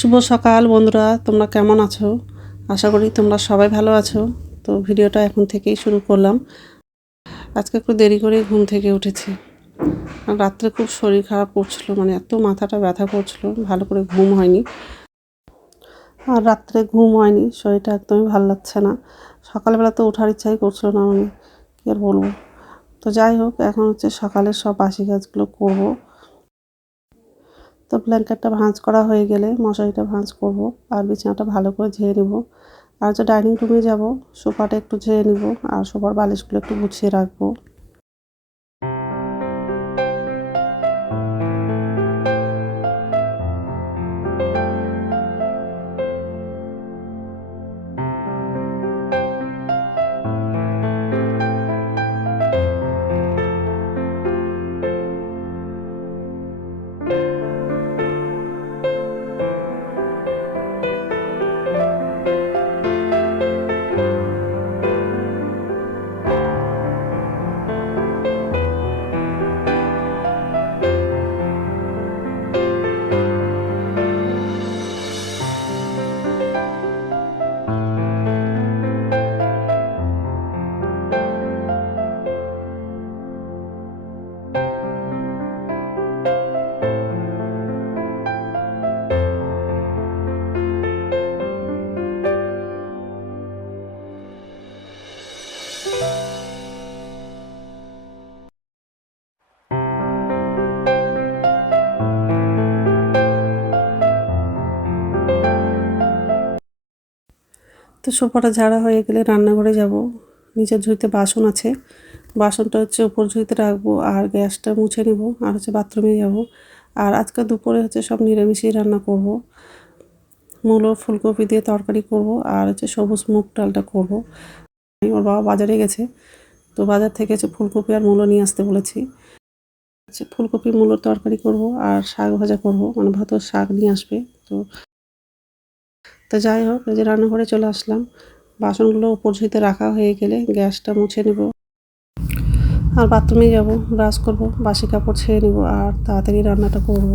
শুভ সকাল বন্ধুরা, তোমরা কেমন আছো? আশা করি তোমরা সবাই ভালো আছো। তো ভিডিওটা এখন থেকেই শুরু করলাম। আজকে একটু দেরি করে ঘুম থেকে উঠেছি। রাত্রে খুব শরীর খারাপ করছিল মানে এত মাথাটা ব্যথা করছিল, ভালো করে ঘুম হয়নি। আর রাত্রে ঘুম হয়নি, শরীরটা একদমই ভালো লাগছে না। সকালবেলা তো ওঠার ইচ্ছাই করছিল না আমি কী আর বলব। তো যাই হোক, এখন হচ্ছে সকালের সব বাসি কাজগুলো করব। তো ব্ল্যাঙ্কেটটা ভাঁজ করা হয়ে গেলে মশারিটা ভাঁজ করব আর বিছানাটা ভালো করে ঝেয়ে নেব। আর যে ডাইনিং রুমে যাব, সোফাটা একটু ঝেয়ে নেব আর সোফার বালিশগুলো একটু গুছিয়ে রাখব। তো সোফাটা ঝাড়া হয়ে গেলে রান্নাঘরে যাব। নিচের ঝুড়িতে বাসন আছে। বাসনটা হচ্ছে উপর ঝুড়িতে রাখব আর গ্যাসটা মুছে নেব আর হচ্ছে বাথরুমে যাব। আর আজকে দুপুরে হচ্ছে সব নিরামিষই রান্না করব। মূলো, ফুলকপি দিয়ে তরকারি করব আর হচ্ছে সবুজ মুগ ডালটা করব। ওর বাবা বাজারে গেছে। তো বাজার থেকে হচ্ছে ফুলকপি আর মূলো নিয়ে আসতে বলেছি। হচ্ছে ফুলকপি, মূলোর তরকারি করব আর শাক ভাজা করব। মানে ভাত শাক নিয়ে আসবে। তো তো যাই হোক যে রান্নাঘরে চলে আসলাম। বাসনগুলো উপর ঝুঁতে রাখা হয়ে গেলে গ্যাসটা মুছে নেব। আর বাথরুমে যাব, ব্রাশ করব, বাসি কাপড় ছেড়ে নেব, আর তাড়াতাড়ি রান্নাটা করব।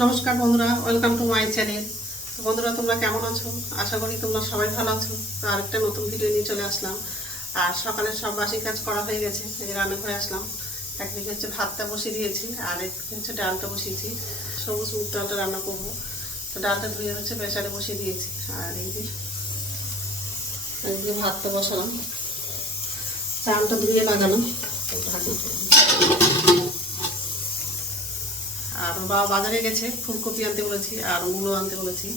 নমস্কার বন্ধুরা ওয়েলকাম টু মাই চ্যানেল তো বন্ধুরা, তোমরা কেমন আছো? আশা করি তোমরা সবাই ভালো আছো। তো আরেকটা নতুন ভিডিও নিয়ে চলে আসলাম। আর সকালের সব বাসি কাজ করা হয়ে গেছে, এই যে রান্নাঘরে আসলাম। একদিকে হচ্ছে ভাতটা বসিয়ে দিয়েছি, আর একদিকে হচ্ছে ডালটা বসিয়েছি। সবুজ মুগ ডালটা রান্না করব। তো ডালটা ধুয়ে হচ্ছে প্রেশারে বসিয়ে দিয়েছি। আর এই যে একদিকে ভাতটা বসালাম। চালটা ধুয়ে ঢাকনা আর বাবা বাজারে গেছে, ফুলকপি আনতে বলেছি আর মূলো আনতে বলেছি।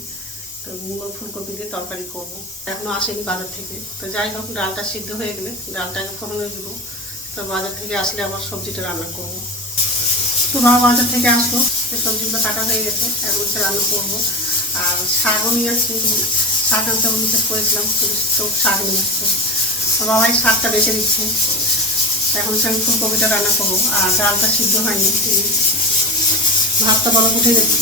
তো মূলো, ফুলকপি দিয়ে তরকারি করব। এখনও আসেনি বাজার থেকে। তো যাই হোক, ডালটা সিদ্ধ হয়ে গেলে ডালটাকে ফোড়নে দেবো। তো বাজার থেকে আসলে আবার সবজিটা রান্না করব। তো বাবা বাজার থেকে আসলো সে সবজিগুলো কাটা হয়ে গেছে, এখন হচ্ছে রান্না করব। আর শাকও নিয়ে আসছি, শাক আনতে আমি বিশেষ করেছিলাম, তো শাক নিয়ে আসছে তো বাবাই শাকটা বেছে দিচ্ছে এখন হচ্ছে আমি ফুলকপিটা রান্না করব। আর ডালটা সিদ্ধ হয়নি ভাতটা বড় উঠে গেছে।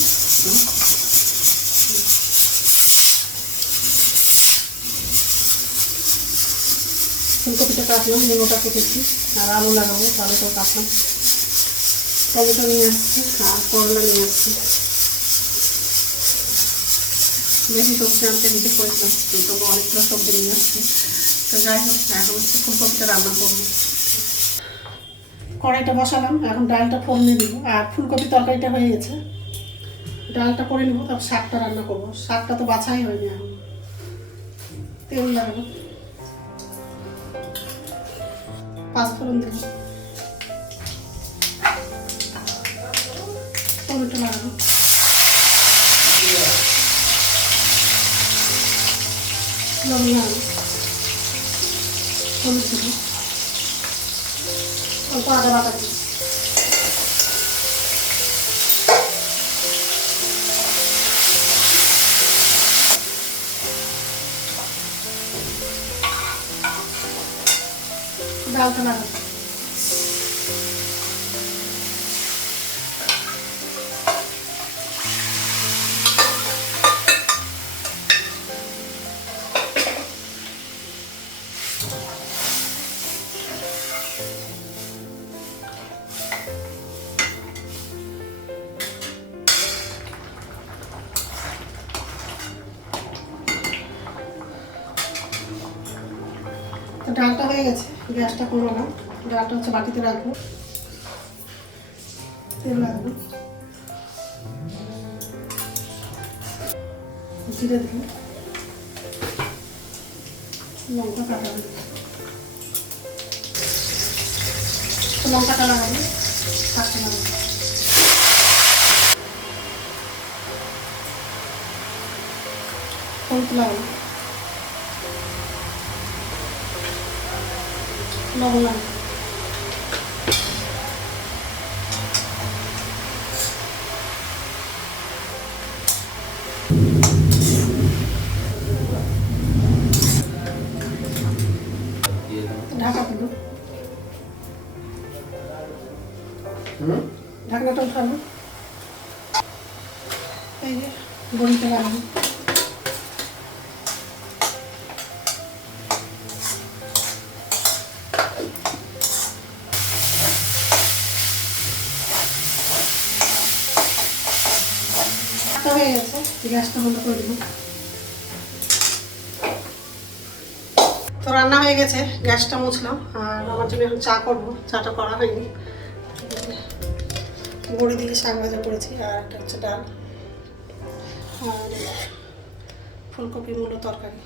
ফুলকপিটা কাটলাম মুলোটা কেটেছি, আর আলু লাগাবো, তাহলে কাটলাম। টমেটো নিয়ে আসছি, আর করলা নিয়ে আসছি। বেশি সবজি আনতে নিষেধ করেছিলাম তবু অনেকগুলো সবজি নিয়ে আসছি। তো যাই হোক, এখন হচ্ছে ফুলকপিটা রান্না করব। কড়াইটা বসালাম, এখন ডালটা ফোড়নে দিব। আর ফুলকপি তরকারিটা হয়ে গেছে। ডালটা করে নেব, তারপর শাকটা রান্না করব। শাকটা তো বাছাই হয়নি এখন। তেল লাগাবো। পাঁচফোড়ন দেবো। টমেটো লাগাবো। লবণ লাগাবো। দেবো। অল্প আদা বাটা দিই। ডালটা লাগাবো হয়ে গেছে, গ্যাসটা কমালাম ডালটা হচ্ছে বাটিতে রাখব। তেল রাখব জিরে দেবো। লঙ্কা কাটা লঙ্কাটা লাগাবো। শাকটা লাগাবো। হলুদ লাগাবো। লবণ ঢাকা দিল ঢাকনাটা উঠাবো এই যে বড়িটা লাগাবো হয়ে তো রান্না হয়ে গেছে, গ্যাসটা মুছলাম, আর আমার জন্য এখন চা করব। চাটা করা হয়নি। বড়ি দিয়ে শাক ভাজা করেছি, আর একটা হচ্ছে ডাল। আর ফুলকপি মূলো তরকারি।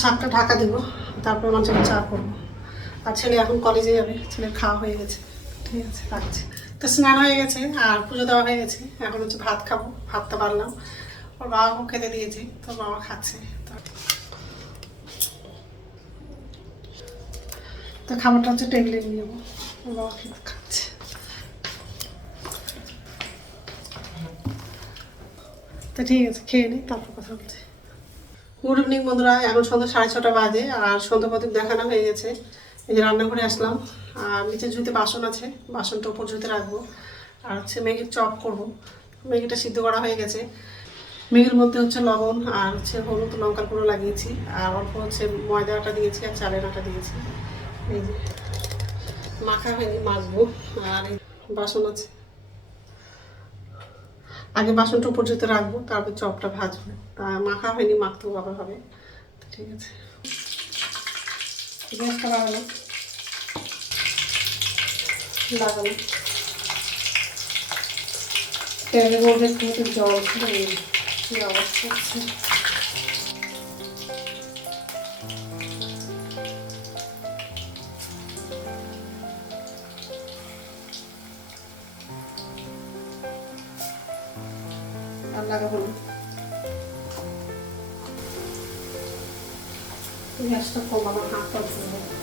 শাকটা ঢাকা দেবো, তারপর আমার জন্য চা করব। আর ছেলে এখন কলেজে যাবে, ছেলের খাওয়া হয়ে গেছে। ঠিক আছে, রাখছি। তো স্নান হয়ে গেছে, আর পুজো দেওয়া হয়ে গেছে। এখন হচ্ছে ভাত খাব, ভাতটা পারলাম ওর বাবাকেও খেতে দিয়েছি, তো বাবা খাচ্ছে। তো তো খাবারটা হচ্ছে টেবিলে নিয়ে যাব ওর বাবা খেতে খাচ্ছে। তো ঠিক আছে, খেয়ে নিই তারপর কথা বলছি। গুড ইভিনিং বন্ধুরা। এখন সন্ধ্যা সাড়ে ছটা বাজে, আর সন্ধ্যা প্রদীপ দেখানো হয়ে গেছে। এই যে রান্নাঘরে আসলাম, আর নিচে ঝুঁতে বাসন আছে বাসনটা উপর ঝুঁতে রাখব। আর হচ্ছে ম্যাগির চপ করব। ম্যাগিটা সিদ্ধ করা হয়ে গেছে। ম্যাগির মধ্যে হচ্ছে লবণ আর হচ্ছে হলুদ লঙ্কার গুঁড়ো লাগিয়েছি, আর অল্প হচ্ছে ময়দা আটা দিয়েছি আর চালের আটা দিয়েছি। এই যে মাখা হয়নি, মাখবো। আর বাসন আছে। আগে বাসনটা উপর জুতে রাখব, তারপর চপটা ভাজবে। তা মাখা হয়নি মাখতেও আবার হবে। ঠিক আছে। গ্যাসটা লাগানো লাগানো তেলের মধ্যে একটু জল কি অবস্থা আর লাগাবো না গ্যাসটা কমানো হাতটা ধরবো। তো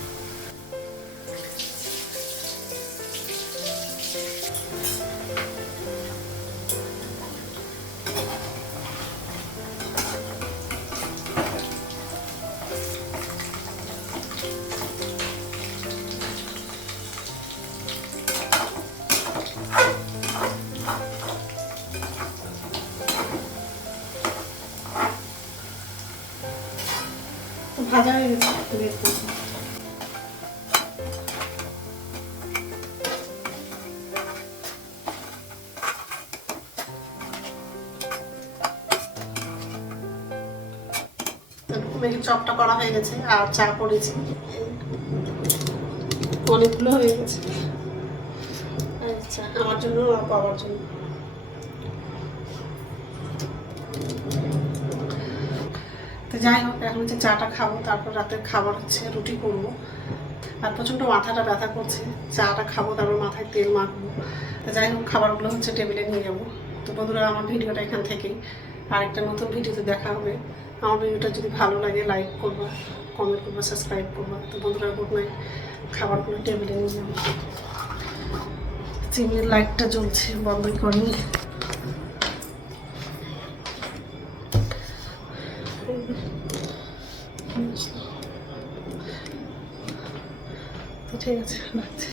মেঘের চপটা করা হয়ে গেছে আর চা করেছি। অনেকগুলো হয়ে গেছে। আচ্ছা আমার জন্য আর বাবার জন্য। তো যাই হোক, এখন হচ্ছে চাটা খাব, তারপর রাতের খাবার হচ্ছে রুটি করব। আর প্রচণ্ড মাথাটা ব্যথা করছে। চাটা খাব, তারপর মাথায় তেল মাখবো। তো যাই হোক, খাবারগুলো হচ্ছে টেবিলে নিয়ে যাব। তো বন্ধুরা, আমার ভিডিওটা এখান থেকেই। আর একটা নতুন ভিডিওতে দেখা হবে। আমার ভিডিওটা যদি ভালো লাগে লাইক করব কমেন্ট করব সাবস্ক্রাইব করব। তো বন্ধুরা গুড নাইট খাবারগুলো টেবিলে নিয়ে যাব। চিমনির লাইটটা জ্বলছে, বন্ধই করিনি। ঠিক আছে, রাখছি।